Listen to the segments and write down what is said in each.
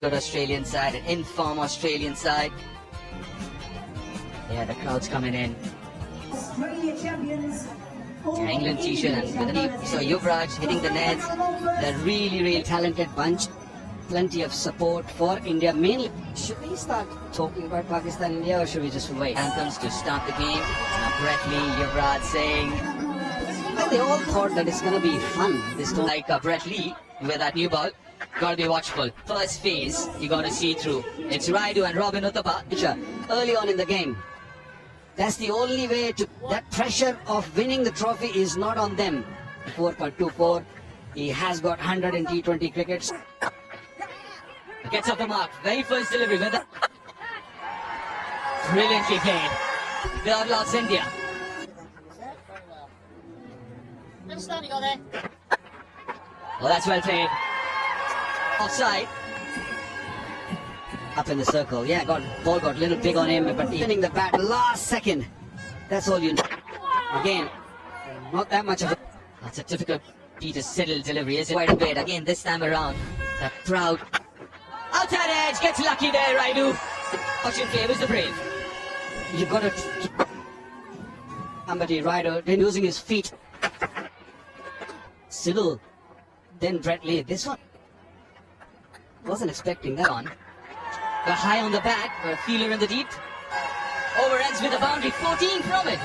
Good Australian side, an in-form Australian side. Yeah, the crowd's coming in. Australia champions. Yeah, England t-shirt and underneath. So Yuvraj hitting the nets. They're really talented bunch. Plenty of support for India. Mainly, should we start talking about Pakistan India or should we just wait? Anthems to start the game. Now Brett Lee, Yuvraj saying. Well, they all thought that it's gonna be fun. This don't like Brett Lee with that new ball. Gotta be watchful. First phase, you gotta see through. It's Raidu and Robin Uthappa early on in the game. That's the only way to. That pressure of winning the trophy is not on them. 4.24. He has got 100 in T20 crickets. Gets off the mark. Very first delivery with the. Brilliantly played. Third loss India. Well, that's well played. Offside. Up in the circle. Yeah, ball got a little big on him, but winning the bat last second. That's all you know. Again, not that much of a. That's a typical Peter Siddle delivery. Is it quite a bit? Again, this time around. That proud. Outside edge. Gets lucky there, Raidu. Fortune favors the brave. You've got to. Somebody, Raidu, then using his feet. Siddle. Then Brett Lee. This one. Wasn't expecting that one. But high on the bat, a feeler in the deep. Overends with a boundary, 14 from it.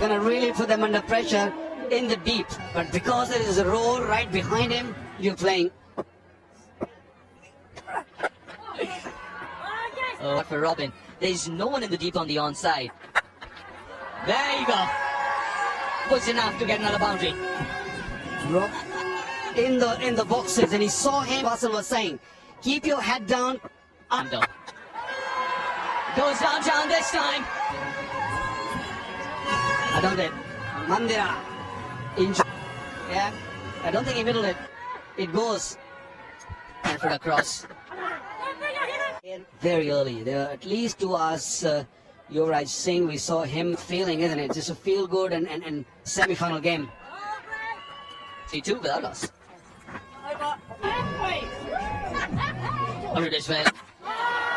Gonna really put them under pressure in the deep. But because there is a roll right behind him, you're playing. Oh, for Robin. There's no one in the deep on the onside. There you go. Puts enough to get another boundary. Rob. In the boxes, and he saw him. Watson was saying, keep your head down. Under. Goes downtown this time. I don't think. Mandira. Yeah. I don't think he middled it. It goes. And for across. Very early. There were at least 2 hours. Yuvraj Singh, we saw him failing, isn't it? Just a feel good and semi-final game. 3-2 without loss.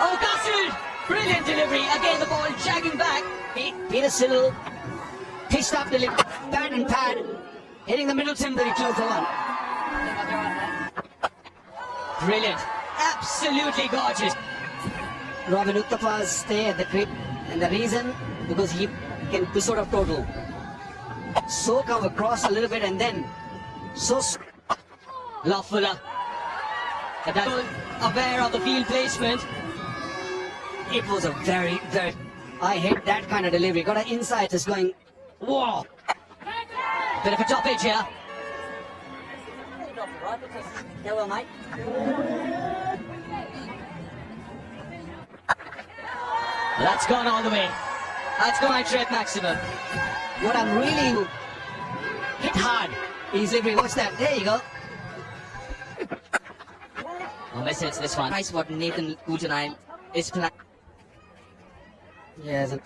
Oh, Castle! Brilliant delivery. Again, the ball jagging back. Peter Siddle pitched up the pad and pad, hitting the middle timber very close for one. Brilliant. Absolutely gorgeous. Robin Uthappa stay at the crib, and the reason because he can sort of total. So come across a little bit and then so. Lawfuller. Aware of the field placement. It was a very. I hate that kind of delivery. Got an insight is going. Whoa. Bit of a top edge here. Yeah, well, mate. That's gone all the way. That's gone my trip maximum. What I'm really hit hard is delivery. Watch that. There you go. Oh, message this one. Nice what Nathan Kujanine is playing. Yes.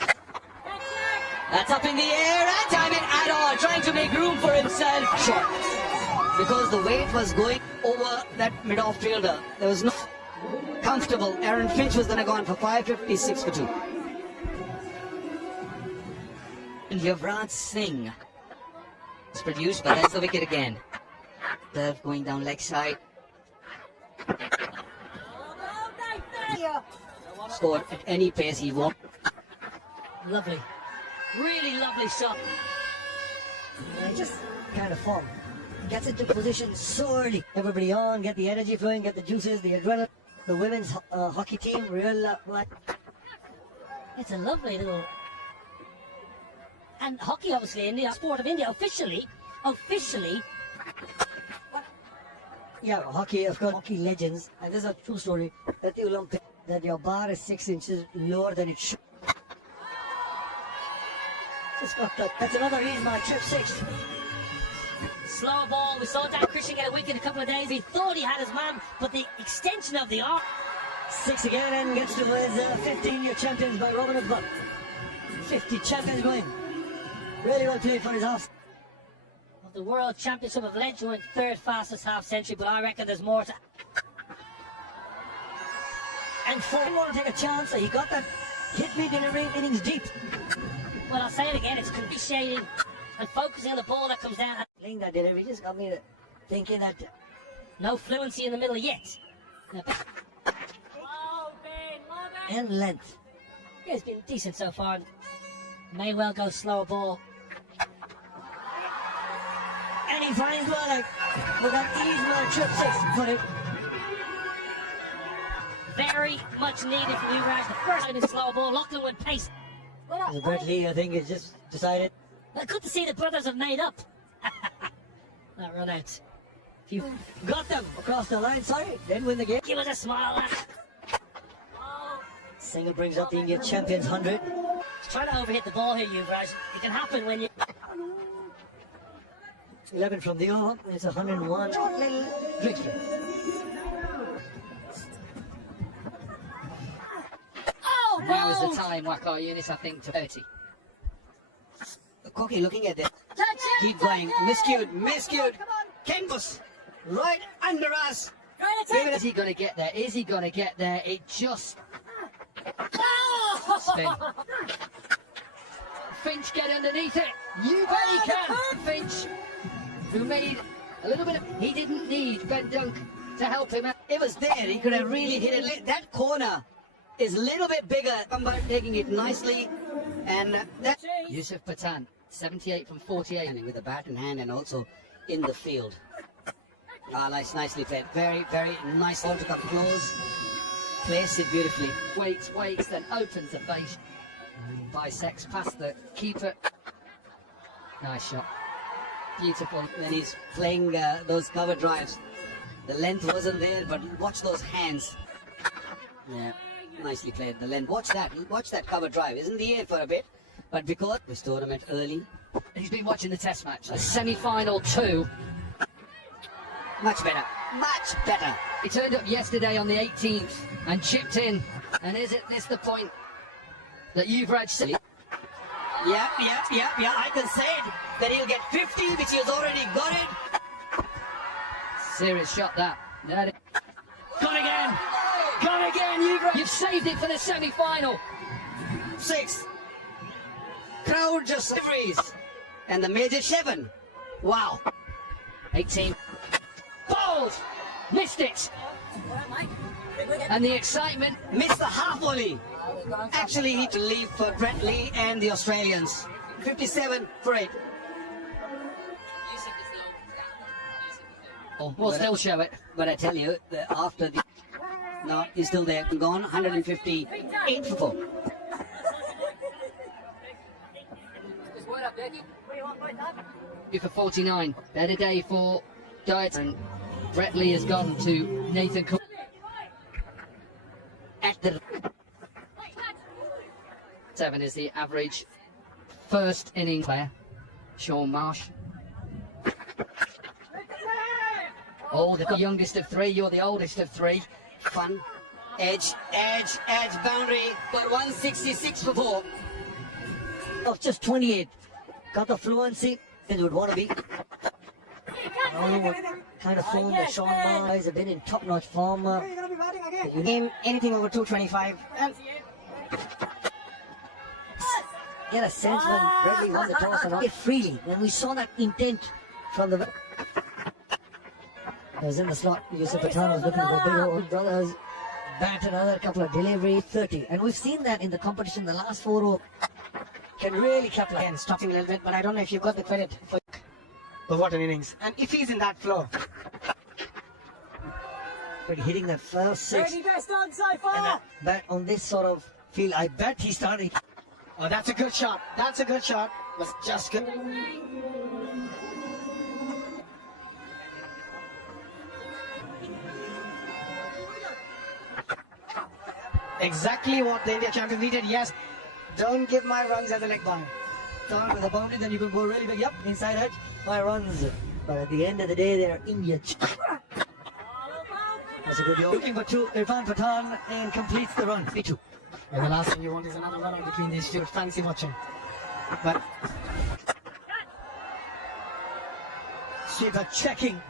That's up in the air and time it at all. Trying to make room for himself. Short. Because the weight was going over that mid-off fielder. There was no comfortable. Aaron Finch was going to go on for 556 for 2. And Yuvraj Singh is produced, but that's the wicket again. Serve going down leg side. Score at any pace he wants. Lovely. Really lovely shot. Just kind of form. Gets into position so early. Everybody on, get the energy flowing, get the juices, the adrenaline. The women's hockey team, real It's a lovely little. And hockey, obviously, in the sport of India, officially. Yeah, hockey, of course, hockey legends. And this is a true story. At the Olympics, that your bar is 6 inches lower than it should. Just got that. That's another reason why trip 6. Slower ball. We saw Dan Christian get a wicket in a couple of days. He thought he had his man, but the extension of the arm. 6 again and gets to his 15-year champions by Robin Uthappa. 50 champions going. Really well played for his half. the World Championship of Legend went third fastest half century, but I reckon there's more to. And Ford want to take a chance. So he got that hit me delivery innings deep. Well, I'll say it again, it's appreciating and focusing on the ball that comes down. Playing that delivery just got me thinking that No fluency in the middle yet. and length. Yeah, it's been decent so far. May well go slower ball. And he finds one like with that ease trip six put it. Very much needed from Yuvraj. The first time in slower ball, Lachlan with pace. Brett Lee, I think, has just decided. Well, good to see the brothers have made up. That run out. You got them across the line. Sorry, didn't win the game. Give us a smile, lad. Single brings up the India champions 100. Trying to overhit the ball here, Yuvraj. It can happen when you. 11 from the over. It's 101. Little tricky. Now is the time, Waqar Yunis, I think, to 30. Koki looking at it. Keep going. Miscued. Kenbus right under us. Is he going to get there? Is he going to get there? It just. Spin. Finch, get underneath it. You bet he can. Finch, who made a little bit of. He didn't need Ben Dunk to help him. It was there. He could have really hit it. That corner is a little bit bigger. Kumbar taking it nicely. And that. Yusuf Pathan, 78 from 48. With a bat in hand and also in the field. Nicely played. Very, very nice ball to come close. Placed it beautifully. Waits, then opens the face. Bisects past the keeper. Nice shot. Beautiful. Then he's playing those cover drives. The length wasn't there, but watch those hands. Yeah, nicely played. The length. Watch that cover drive. Isn't the air for a bit, but because this tournament early, he's been watching the test match. The semi-final 2. Much better. He turned up yesterday on the 18th and chipped in. And is this the point that Yuvraj said? Yeah. I can say it that he'll get 50, which he has already got it. Serious shot that. Gone again, Yuvraj. You've saved it for the semi-final. 6. Crowd just freeze. And the major 7. Wow. 18. Bowled! Missed it! And the excitement missed the half volley. Actually, he to leave for Brett Lee and the Australians. 57 for 8. We'll still show it. But I tell you, after the... No, he's still there. Gone. 158 for 4. For 49. Better day for Diet. And Brett Lee has gone to Nathan Cook. At the 7 is the average first inning player. Sean Marsh. Oh, the youngest of 3, you're the oldest of 3. Fun. Edge, boundary, but 166 for 4. Of just 28. Got the fluency, and would want to be. I don't know what kind of form that Sean Marsh have been in top-notch form. You name anything over 225. And get a sense when Bradley won the toss and not freely. When we saw that intent from the. I was in the slot. Yusuf Pathan was looking for big old brothers. Bat another couple of deliveries. 30. And we've seen that in the competition. The last 4 can really capitalize. Again, stopping a little bit, but I don't know if you got the credit for. But what an innings. And if he's in that flow. But hitting that first 6. Very best done so far. And bat on this sort of field, I bet he started. Oh, that's a good shot. Was just good. Exactly what the India champion needed. Yes. Don't give my runs as a leg by. Start with a boundary, then you can go really big. Yep, inside edge, my runs. But at the end of the day, they're India. That's a good goal. Looking for 2. Irfan Pathan and completes the run. 3-2. And the last thing you want is another run between these two. Fancy watching. But Sweeper checking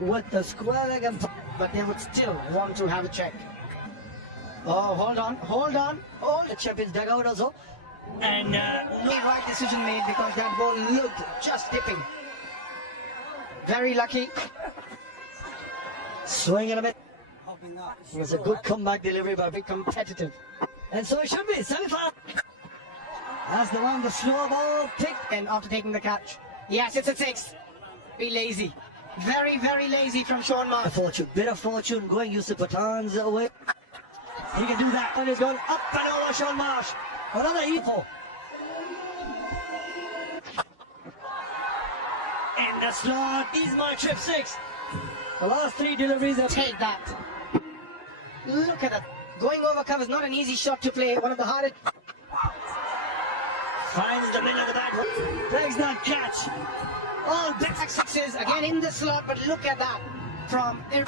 with the square leg, and But they would still want to have a check. Oh, hold on. the champions dugout also. And No right decision made because that ball looked just dipping. Very lucky. Swinging a bit. It was a good comeback delivery by big Competitive. And so it should be semi-final. That's the one, the slow ball pick. And after taking the catch. Yes, it's a 6. Be lazy. Very, very lazy from Sean Marsh. Bit of fortune going Yusuf Pathan's way. He can do that. And he's gone up and over Sean Marsh. Another E4. In the slot is my trip 6. The last 3 deliveries are Take that. Look at that. Going over cover is not an easy shot to play. One of the hardest. finds the middle of the bat. Takes that catch. All big 6s again in the slot, but look at that. From the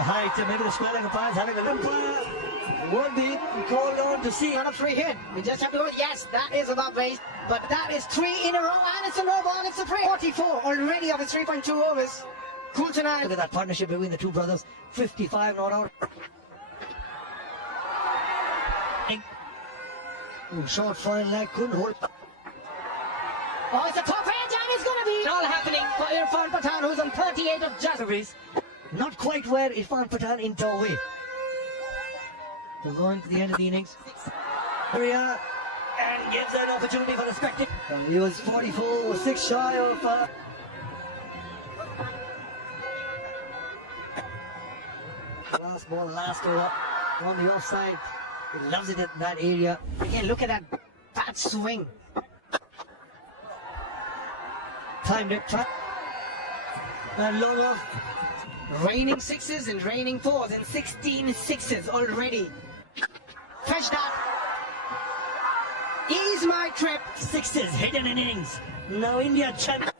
height, maybe the square leg umpire's having a look. Won't be called on to see. on a free hit. We just have to go. Yes, that is above base, but that is 3 in a row, and it's a no ball. It's a free. 44 already of his 3.2 overs. Cool tonight. Look at that partnership between the two brothers. 55 not out. Short foreign leg, couldn't hold. Oh, it's a top edge, and it's going to be all happening for Irfan Pathan, who's on 38 of just. Not quite where Irfan Pathan in away. We're going to the end of the innings. Area and gives an opportunity for the spectator. He was 44, 6 shy of. Last ball, last over on the offside. He loves it in that area. Again, look at that bat swing. Timed it. And long off. Raining 6s and raining 4s and 16 6s already. Fetch that. Ease my trip. 6s hidden in innings. Now India champion.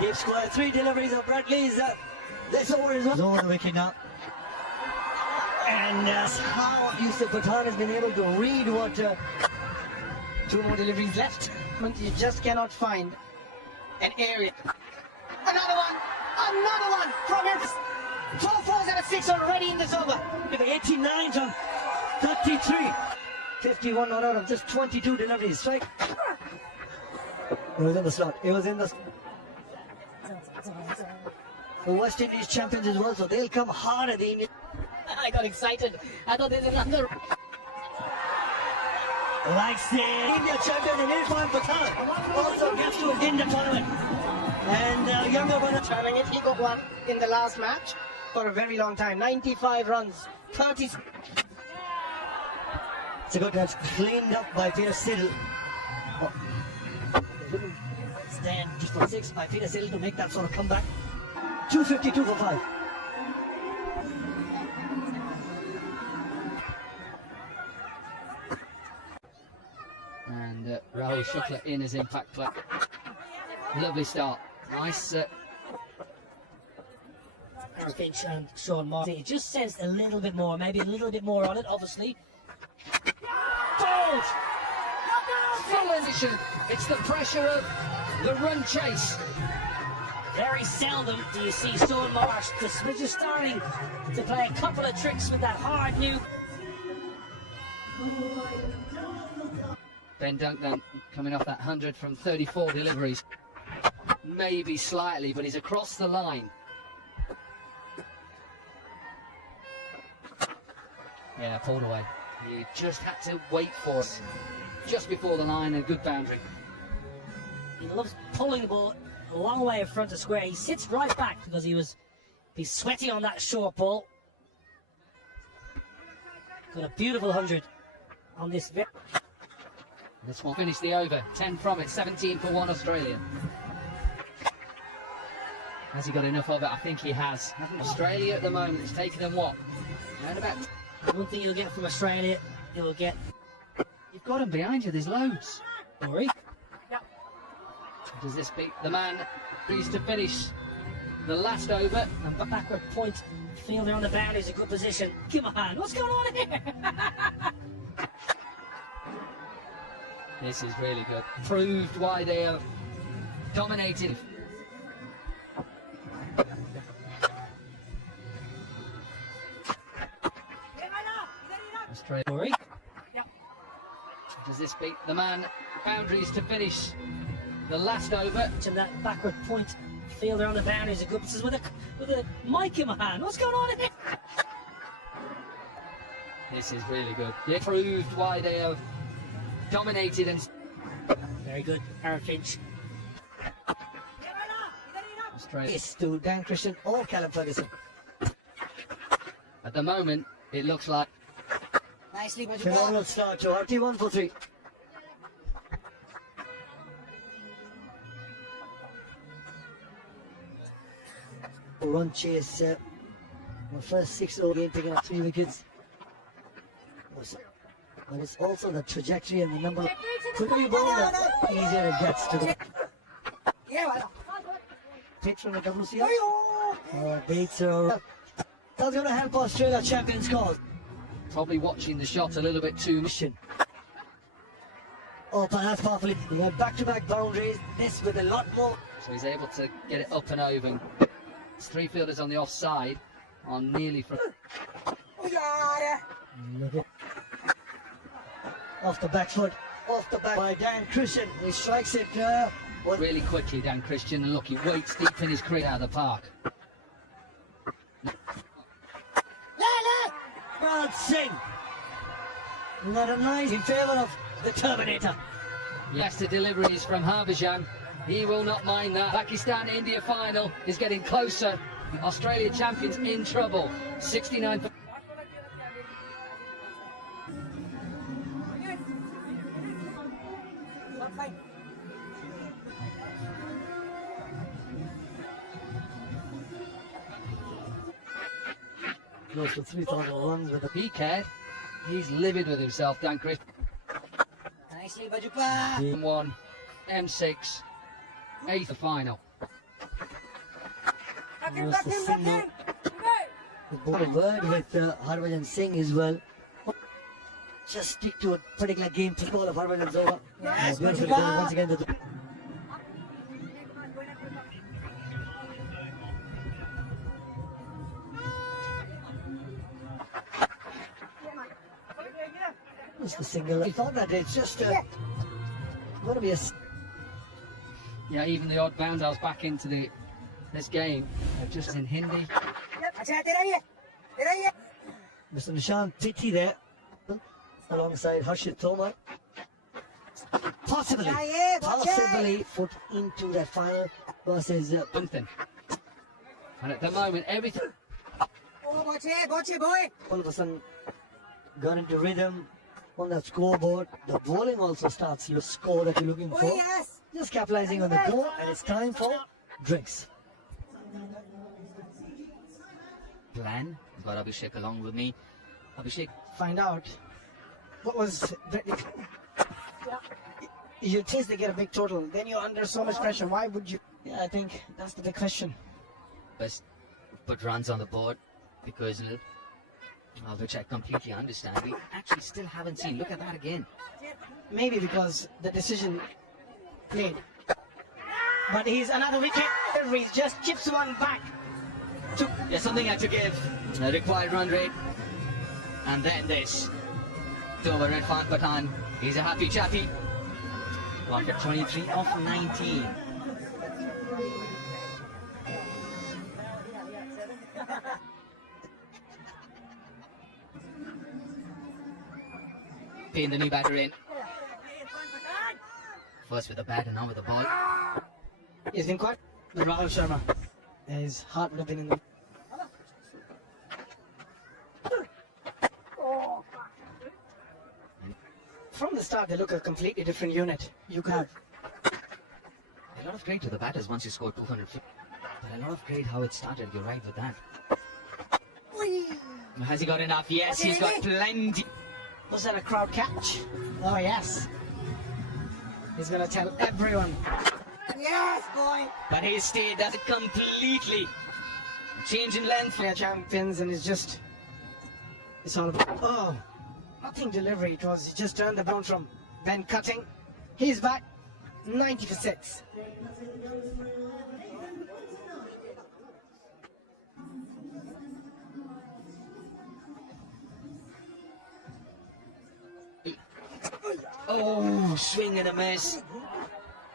Gave square 3 deliveries of Bradley's. This over is over the wicket now. And how Yusuf Pathan has been able to read what 2 more deliveries left. You just cannot find an area. Another one from him. 4 4s and a 6 already in this over. 89 on 33. 51 not out of just 22 deliveries. Strike. It was in the slot. It was in the. The West Indies champions as well, so they'll come hard at the Indian. I got excited. I thought there's another. Like say, India champion and Irfan Pathan also gets to win the tournament. And younger brother Trying it. He got one in the last match for a very long time. 95 runs. 30. It's a good catch, cleaned up by Peter Siddle. Stand just for 6 by Peter Siddle to make that sort of comeback. 252 for 5. And Rahul Shukla in as impact player. Lovely start. Nice. Finch and Sean Martin. It just sensed a little bit more, maybe a little bit more on it, obviously. Bold! Full position. It's the pressure of the run chase. Very seldom do you see Sean Marsh, we're just starting to play a couple of tricks with that hard new. Ben Duncan coming off that 100 from 34 deliveries. Maybe slightly, but he's across the line. Yeah, pulled away. He just had to wait for it. Just before the line, a good boundary. He loves pulling the ball a long way in front of square. He sits right back because he's sweaty on that short ball. Got a beautiful 100 on this. This one finished the over. 10 from it, 17 for 1 Australian. Has he got enough of it? I think he has. Australia at the moment, it's taken them what? Around about. One thing you'll get from Australia, you'll get. You've got him behind you, there's loads. Rory. Does this beat the man pleased to finish the last over? And backward point fielder on the boundary is a good position. Give him a hand. What's going on here? This is really good. Proved why they have dominated. Straight away. Does this beat the man boundaries to finish the last over? And that backward point fielder on the boundaries are good. This is with a mic in my hand. What's going on here? This is really good. They proved why they have dominated and Very good, Aaron Finch. straight. It's to Dan Christian or Callum Ferguson. At the moment, it looks like Nicely, Bajuppa. Phenomenal start to RT 1 for 3. Run chase. The first 6 over game, picking up 3 wickets. But it's also the trajectory and the number. Quicker you bowl, the easier it gets to the pitch from the WCR. Bates are. That's going to help Australia champions cause. probably watching the shot a little bit too much. Oh, perhaps powerfully. We got back-to-back boundaries. This with a lot more. So he's able to get it up and over. There's 3 fielders on the offside on nearly from. Look at off the back foot, off the back by Dan Christian. He strikes it Really quickly, Dan Christian. Look, he waits deep in his career out of the park. Raj Singh. Not a nice in favour of the Terminator. Yes, the deliveries from Harbhajan. He will not mind that. Pakistan-India final is getting closer. Australia champions in trouble. 69. Close to 3,000 runs with the PK. He's livid with himself, Dan Christian. Nicely, Bajuppa. Game 1, M6, 8th final. was the signal. The ball word with Harbhajan Singh as well. Just stick to a particular game to call of Harbhajan's over. Yes, Beautifully Bajuppa. done once again. It's the single. I thought that it's just going to be a. Yeah, even the odd bounce back into this game, just in Hindi. Mr. Nishant Pitti there, alongside Harshit Tomar. Possibly put into the final versus Something. And at the moment, everything. all of a sudden got into rhythm on that scoreboard. The bowling also starts your score that you're looking for. Just capitalizing on the goal, and it's time for drinks. Plan. I've got Abhishek along with me. Abhishek, Find out what was. You think they get a big total, then you're under so much pressure. Why would you? Yeah, I think that's the big question. best put runs on the board because which I completely understand. We actually still haven't seen. Look at that again. Maybe because the decision played. But he's another wicket. He just chips one back. There's something had to give. A required run rate. And then this. Over Irfan Pathan. He's a happy chappy. 23 off 19. Paying the new batter in. First with the bat and now with the ball. He's been quite. But Rahul Sharma is heart nipping in the. From the start, they look a completely different unit. You have A lot of credit to the batters once you score 250. But a lot of credit how it started. You're right with that. Has he got enough? Yes, he's got plenty. Was that a crowd catch? Oh yes. He's gonna tell everyone. Yes, boy. But his stay does it completely. Change in length. They're champions, and it's all about. Oh, nothing delivery. It was he just turned the bounce from Ben Cutting. He's back 90 for 6. Oh, swing and a miss.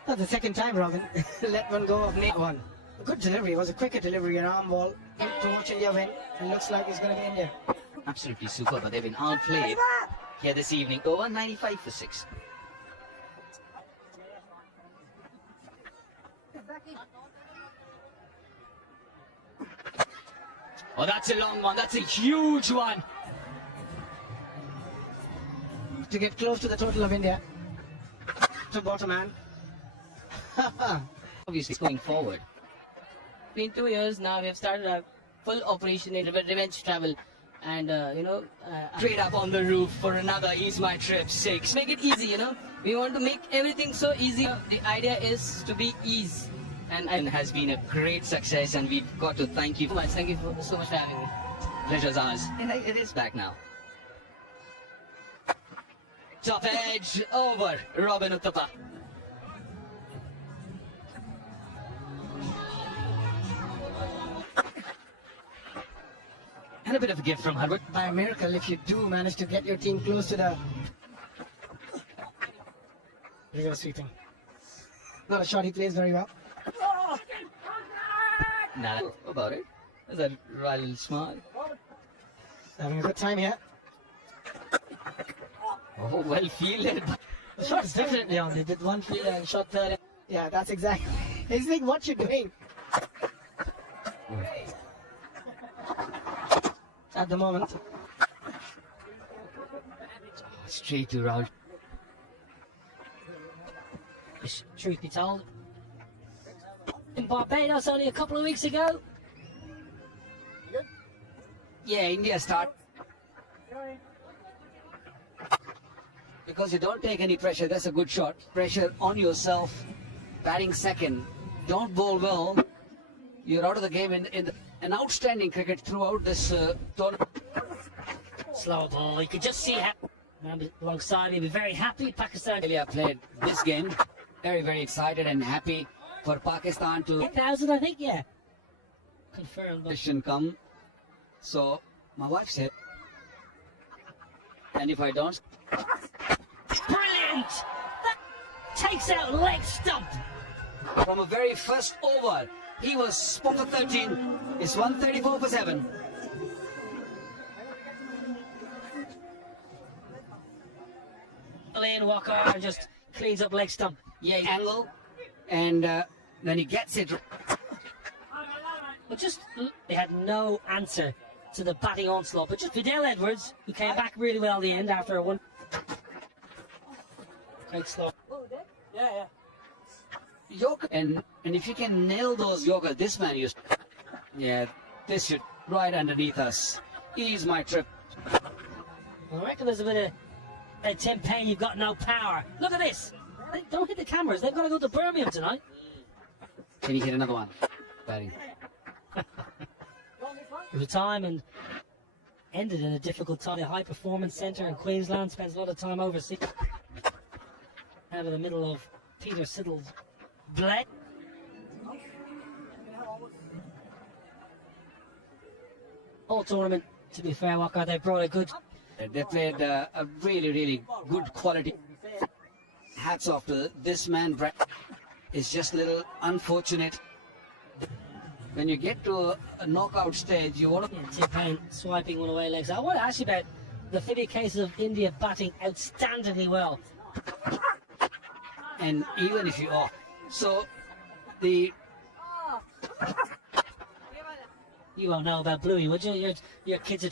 That's the second time, Robin. Let one go of net one. A good delivery. It was a quicker delivery, an arm ball to watch India win. It looks like it's going to be India. Absolutely super, but they've been outplayed here this evening. Over 95 for 6. Oh, that's a long one. That's a huge one. To get close to the total of India. To bottom man. Obviously, it's going forward. Been 2 years now. We have started a full operation in revenge travel, and Straight up on the roof for another Ease My Trip 6. make it easy. We want to make everything so easy. The idea is to be ease, And has been a great success, and we've got to thank you. so much. Thank you so much for having me. Pleasure's ours. And it is back now. Top edge over Robin Uttapa. And a bit of a gift from Harvard. By a miracle, if you do manage to get your team close to the reverse sweeping. Not a shot he plays very well. Nah, about it. There's a royal smile. Having a good time here. Oh, well fielded. The shot is definitely on. They did one field and shot third. Yeah, that's exactly. He's like, what you doing? At the moment. Straight to Rahul. Truth be told, in Barbados only a couple of weeks ago. Yeah, India start. Because you don't take any pressure, that's a good shot. Pressure on yourself, batting second. Don't bowl well. You're out of the game an outstanding cricket throughout this tournament. Slow ball. You could just see how. Man alongside, he'll be very happy. Pakistan. Australia played this game. Very, very excited and happy for Pakistan to 8,000, I think, yeah. Confirmed. But question come. So my wife said, and if I don't, brilliant! That takes out leg stump. from a very first over, he was spot for 13. It's 134 for 7. Lane Walker just cleans up leg stump. Yeah, angle, and when he gets it, But just, they had no answer to the batting onslaught. But just Fidel Edwards, who came back really well at the end after a one. Great slow. Yorker, and if you can nail those Yorker, this man used. Yeah, this should right underneath us. Ease My Trip. I reckon there's a bit of Tim Payne, you've got no power. Look at this. Don't hit the cameras. They've got to go to Birmingham tonight. Can he hit another one? Batting. There was a time and ended in a difficult time. The high performance centre in Queensland spends a lot of time overseas. Out of the middle of Peter Siddle's bled. Whole tournament, to be fair, Walker, they brought a good. They played a really, really good quality. Hats off to this man, Brett. It's just a little unfortunate. When you get to a knockout stage, you want to. Yeah, Tim Payne swiping one away legs. I want to ask you about the 50 cases of India batting outstandingly well. And even if you are. So, the. You won't know about Bluey, would you? Your kids are